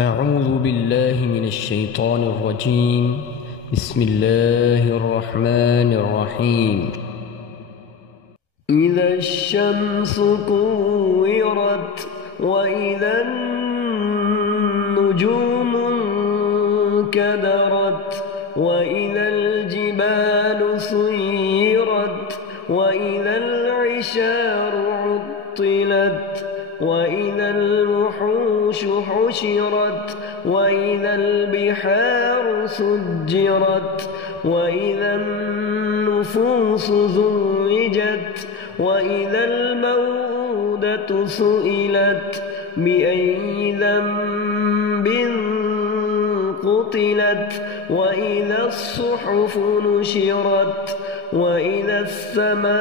أعوذ بالله من الشيطان الرجيم. بسم الله الرحمن الرحيم. إذا الشمس كورت وإذا النجوم انكدرت وإذا الجبال سيرت وإذا العشار عطلت وإذا الوحوش حشرت وإذا البحار سجرت وإذا النفوس زوجت وإذا الموءودة سئلت بأي ذنب قتلت وإذا الصحف نشرت وإذا السماء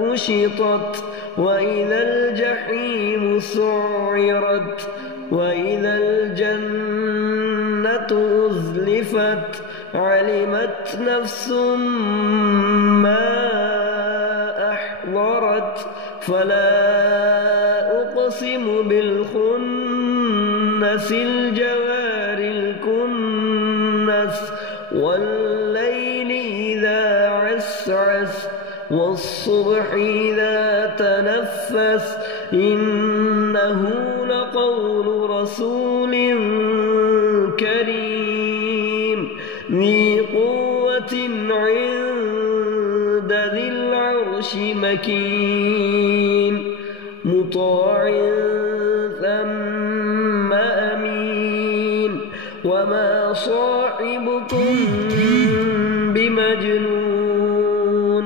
كشطت وإذا الجحيم سعرت وإذا الجنة أزلفت علمت نفس ما أحضرت فلا أقسم بالخنس الجوار الكنس والليل إذا عسعس والصبح إذا تنفس إنه لقول رسول كريم ذي قوة عند ذي العرش مكين مطاع ثم أمين وما صاحبكم بمجنون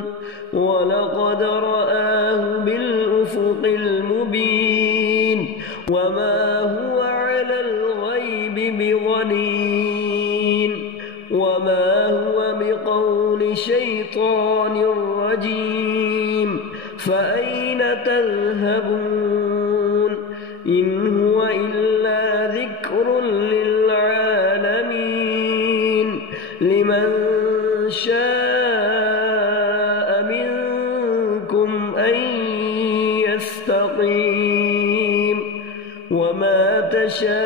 ولقد رآه بالأفق المبين وما هو على الغيب بضنين وما هو بقول شيطان رجيم فأين تذهبون إن هو إلا ذكر للعالمين لمن شاء منكم أن يستقيم وما تشاءون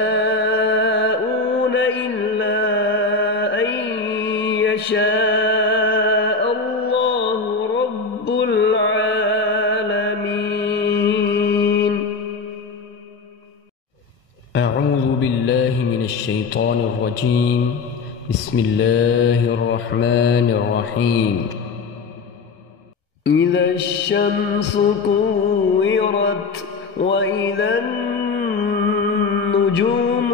إلا أن يشاء الله رب العالمين. أعوذ بالله من الشيطان الرجيم. بسم الله الرحمن الرحيم. إذا الشمس كورت وإذا النجوم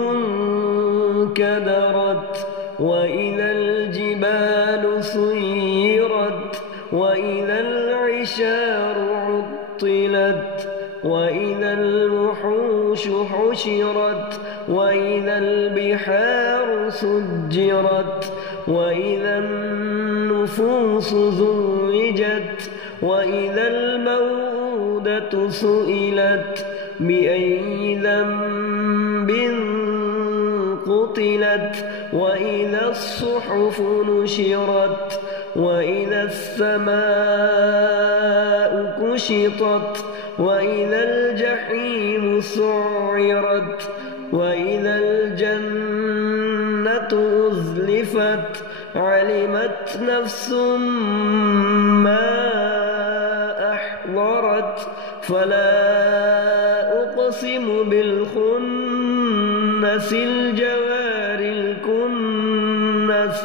انكدرت وإذا الجبال سيرت وإذا العشار عطلت وإذا الوحوش حشرت وإذا البحار سجرت وإذا النفوس زوجت وإذا الموءودة سئلت بأي ذنب قتلت وإذا الصحف نشرت وإذا السماء كشطت وإذا الجحيم سعرت وإذا الجنة أزلفت علمت نفس ما أحضرت فلا أقسم بالخنس الجوار الكنس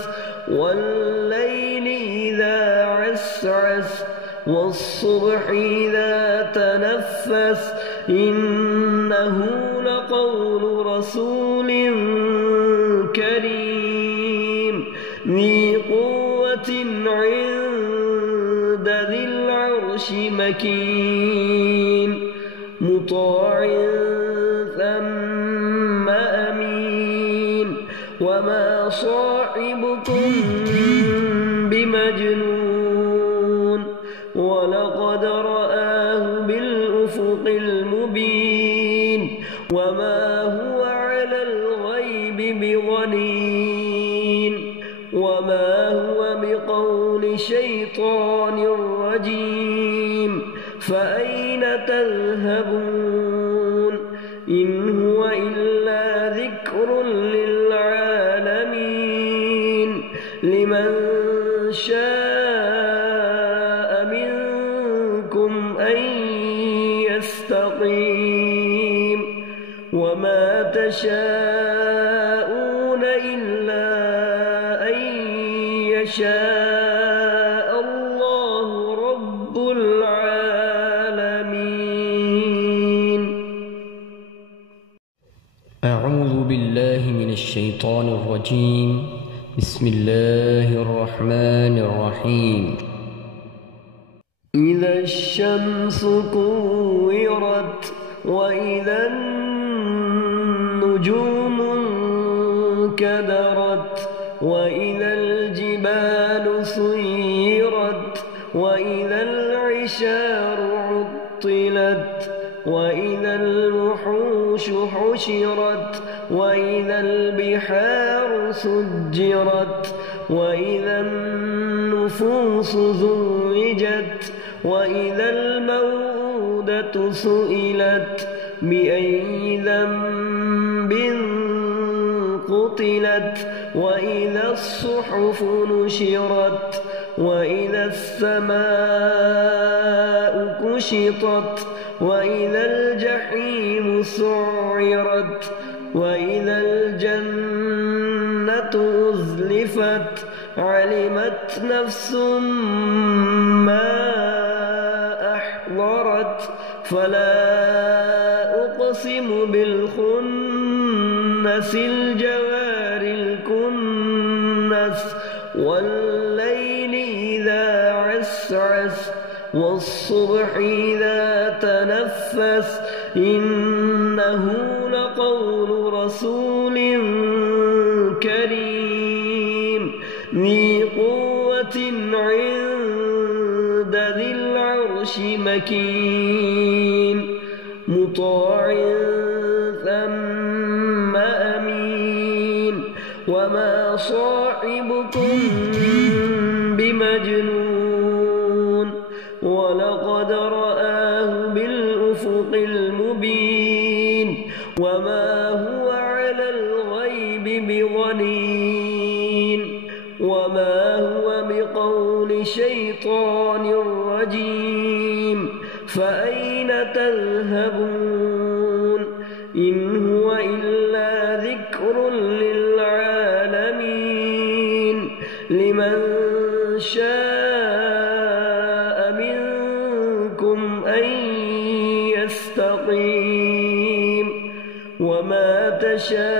والليل إذا عسعس والصبح إذا تنفس إنه لقول رسول كريم ذي قوة عند ذي العرش مكين مطاع ثم أمين وما صاحبكم بمجنون ولقد رآه بالأفق المبين وما هو على الغيب بضنين وما هو بقول شيطان رجيم فأين تذهبون إن هو إلا ذكر للعالمين لمن شاء منكم أن يستقيم وما تشاءون إلا أن يشاء الله رب العالمين. أعوذ بالله من الشيطان الرجيم. بسم الله الرحمن الرحيم. إذا الشمس كورت وإذا النجوم انكدرت وإذا الجبال سيرت وإذا العشار عطلت وإذا الوحوش حشرت وإذا البحار سجرت وإذا النفوس زوجت وإذا الموءودة سئلت بأي ذنب قتلت وإذا الصحف نشرت وإذا السماء كشطت وإذا الجحيم سعرت وإذا الجنة أزلفت علمت نفس ما أحضرت فلا أقسم بالخنس الجوار الكنس والليل إذا عسعس والصبح إذا تنفس إنه لقول رسول كريم ذي قوة عند ذي العرش مكين مطاع ثم أمين وما صاحبكم بمجنون ولقد رآه بالأفق المبين وما هو على الغيب بضنين وما هو بقول شيطان رجيم فأين تذهبون إن هو إلا ذكر للعالمين لمن شاء منكم أن يستقيم وما تشاءون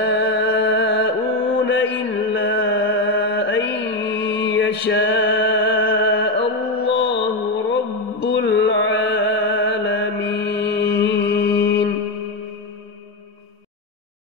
إلا أن يشاء